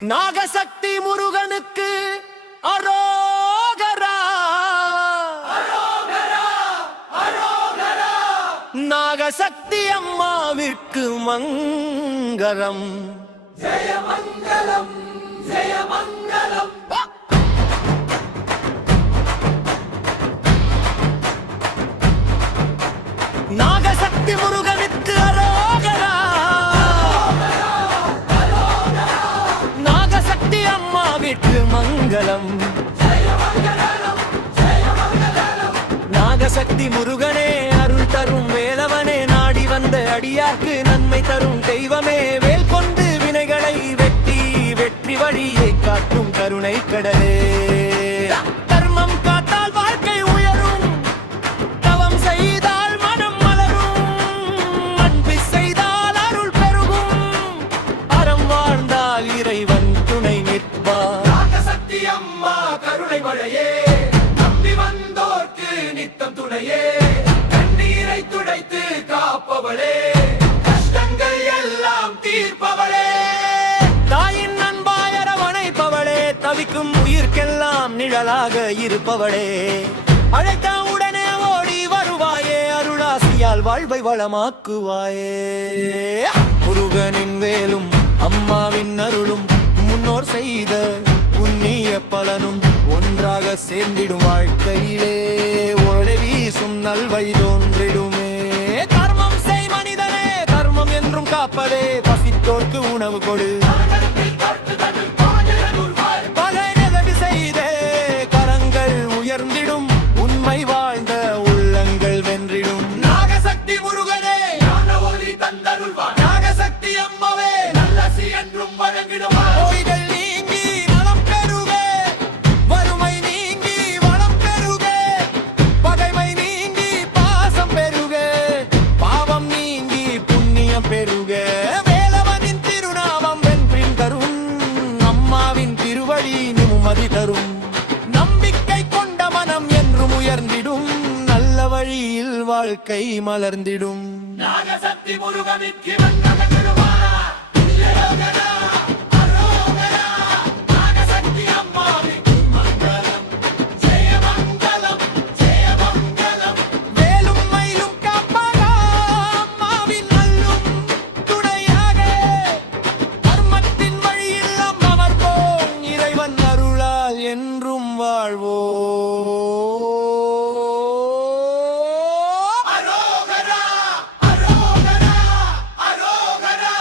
நாகசக்தி முருகனுக்கு அரோகரா. நாகசக்தி அம்மாவிற்கு மங்களம். ஜெயமங்கலம் ஜெயமங்கலம். நாகசக்தி முருகனுக்கு அரோகரா. நாகசக்தி அம்மாவிற்கு மங்களம். நாகசக்தி முருகனே அருள் தரும் வேலவனே, நாடி வந்த அடியார்க்கு நன்மை தரும் தெய்வமே, வேல் கொண்டு வினைகளை வெட்டி வெற்றி வழியை காட்டும் கருணை கடலே. தர்மம் காத்தால் வாழ்க்கை உயரும், தவம் செய்தால் மனம் மலரும், அன்பு செய்தால் அருள் பெருகும், அறம் வாழ்ந்தால் இறைவன் துணை நிற்பார். நாகசக்தி அம்மா கருணை மழையே, நம்பி வந்தோர்க்கு நித்தம் துணையே, கண்ணீரை துடைத்து காப்பவளே, கஷ்டங்கள் எல்லாம் தீர்ப்பவளே. தாயின் அன்பாய் அரவணைப்பவளே, தவிக்கும் உயிர்க்கெல்லாம் நிழலாக இருப்பவளே, அழைத்த உடனே ஓடி வருவாயே, அருளாசியால் வாழ்வை வளமாக்குவாயே. முருகனின் வேலும் அம்மாவின் அருளும் முன்னோர் செய்த புண்ணிய பலனும் ஒன்றாக சேர்ந்திடும் வாழ்க்கையிலே ஒளி வீசும் நல்வழி தோன்றிடுமே. தர்மம் செய் மனிதனே, தர்மம் என்றும் காப்பதே, பசித்தோர்க்கு உணவு கொடு, பகை நிகழ்வு செய்தே கரங்கள் உயர்ந்திடும், உண்மை வாழ்ந்த உள்ளங்கள் வென்றிடும். நாகசக்தி முருகனே ஞான ஒளி தந்தருள்வார், நாகசக்தி அம்மாவே நல்லசி என்றும் வழங்கிடுவார். நோய்கள் நீங்கி நலம் பெறுக, வறுமை நீங்கி வளம் பெறுக, பகைமை நீங்கி பாசம் பெறுக, பாவம் நீங்கி புண்ணியம் பெறுக. வேலவனின் திருநாமம் வென்றின் தரும், அம்மாவின் திருவடி நிம்மதி தரும். நம்பிக்கை கொண்ட மனம் என்றும் உயர்ந்திடும், நல்ல வழியில் வாழ்க்கை மலர்ந்திடும். நாகசக்தி முருகனுக்கு மங்களம் திருவாரா. ஜெயமங்கலம் அரோகரா. நாகசக்தி அம்மாவிற்கு மங்களம். ஜெயமங்கலம் ஜெயமங்கலம். வேலும் மயிலும் காப்பாக அம்மாவின் அல்லும் துணையாக, தர்மத்தின் வழியில் நாம் அமர்வோம், இறைவன் அருளால் என்றும் வாழ்வோம். அரோகரா அரோகரா அரோகரா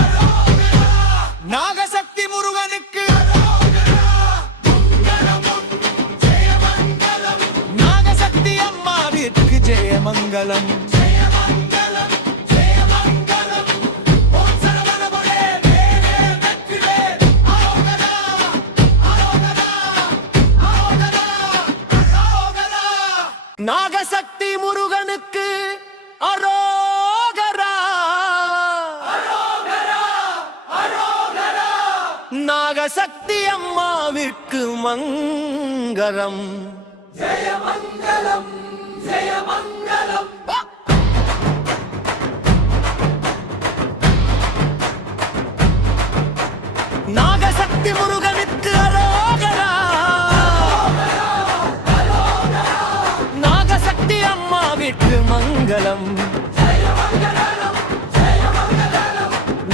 அரோகரா. நாகசக்தி முருகனுக்கு மங்களமும் ஜெயமங்கலம். நாகசக்தி அம்மாவிற்கு ஜெயமங்கலம். ஜெயமங்கலம் ஜெயமங்கலம். ஓம் சரவணபவனே வேலே வெற்றிவேல். அரோகரா அரோகரா அரோகரா அரோகரா. நாகசக்தி முருகனுக்கு அரோகரா. நாகசக்தி அம்மாவிற்கு மங்களம். ஜெயமங்கலம் ஜெயமங்கலம். நாகசக்தி முருகனுக்கு அரோகரா. நாகசக்தி அம்மாவிற்கு மங்களம்.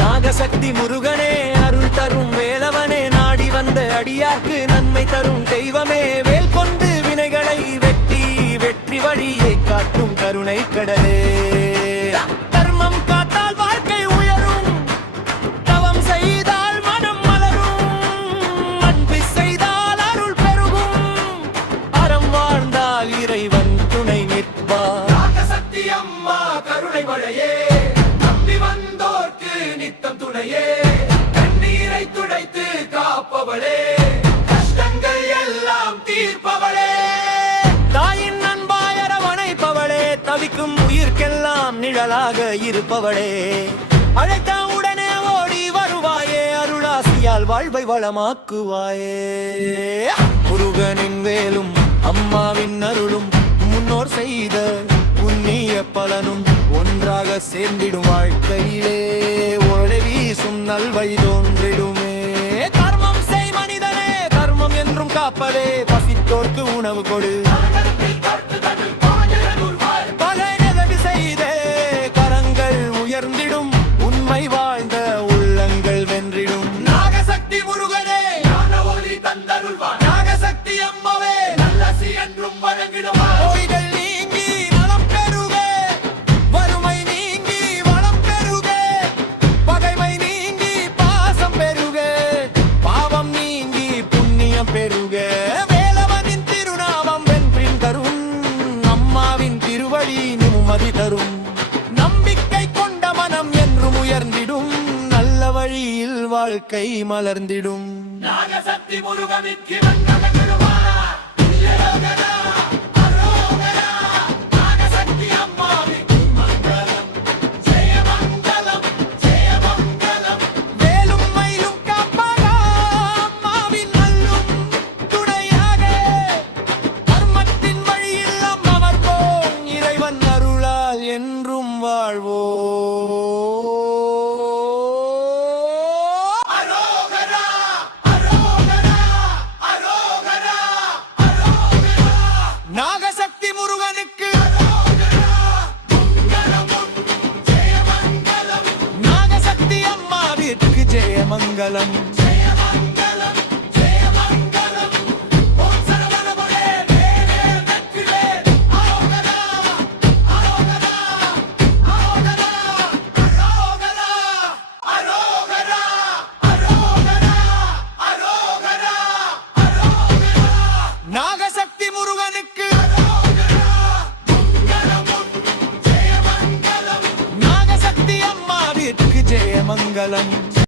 நாகசக்தி முருகனே அருள் தரும் வேலவனே, நாடி வந்த அடியார்க்கு நன்மை தரும் தெய்வமே, வேல் கொண்டு வினைகளை வெட்டி வெற்றி வழியை காட்டும் கருணை கடலே. தர்மம் காத்தால் வாழ்க்கை உயரும், தவம் செய்தால் மனம் மலரும், அன்பு செய்தால் அருள் பெருகும், அறம் வாழ்ந்தால் இறைவன் துணை நிற்பார். நாகசக்தி அம்மா கருணை மழையே, நம்பி வந்தோர்க்கு நித்தம் துணையே, கண்ணீரை துடைத்து காப்பவளே, கஷ்டங்கள் எல்லாம் தீர்ப்பவளே. தாயின் அன்பாய் அரவணைப்பவளே, தவிக்கும் உயிர்க்கெல்லாம் நிழலாக இருப்பவளே, அழைத்த உடனே ஓடி வருவாயே, அருளாசியால் வாழ்வை வளமாக்குவாயே. முருகனின் வேலும் அம்மாவின் அருளும் முன்னோர் செய்த புண்ணிய பலனும் ஒன்றாக சேர்ந்திடும் வாழ்க்கையிலே ஒளி வீசும் நல்வழி தோன்றிடுமே. என்றும் காப்பதே பசித்தோர்க்கு உணவு கொடு பகை நெதவி செய்தே கரங்கள் உயர்ந்திடும் உண்மை வாழ்ந்த உள்ளங்கள் வென்றிடும் நாகசக்தி முருகனே ஞான ஒளி தந்தருள்வார் நாகசக்தி அம்மாவே நல்லசி என்றும் வழங்கிடுவார் நோய்கள் நீங்கி நலம் பெறுக வறுமை நீங்கி வளம் பெறுக பகைமை நீங்கி பாசம் பெறுக பாவம் நீங்கி புண்ணியம் பெறுக வேலவனின் திருநாமம் வென்றின் தரும் அம்மாவின் திருவடி நிம்மதி தரும் நம்பிக்கை கொண்ட மனம் என்றும் உயர்ந்திடும் நல்ல வழியில் வாழ்க்கை மலர்ந்திடும் நாகசக்தி முருகனுக்கு வந்தவர்களுவார் அரோகரா அரோகரா நாகசக்தி அம்மாவுக்கு மங்களம் ஜெயமங்கலம் ஜெயமங்கலம் வேலும் மயிலும் காப்பாக அம்மாவின் நல்லும் துணையாக கர்மத்தின் வழியில் நாம் அமர்வோம் இறைவன் அருளால் என்றும் வாழ்வோம் அரோகரா அரோகரா அரோகரா அரோகரா நாகசக்தி முருகனுக்கு மங்களமும் ஜெயமங்கலம் நாகசக்தி அம்மாவிற்கு ஜெயமங்கலம் ஜெயமங்கலம் ஜெயமங்கலம் ஓம் சரவணபவனே வேலே வெற்றிவேல் அரோகரா அரோகரா அரோகரா அரோகரா அரோகரா அரோகரா அரோகரா அரோகரா நாகசக்தி முருகனுக்கு மங்களமும் ஜெயமங்கலம் நாகசக்தி அம்மாவிற்கு ஜெயமங்கலம்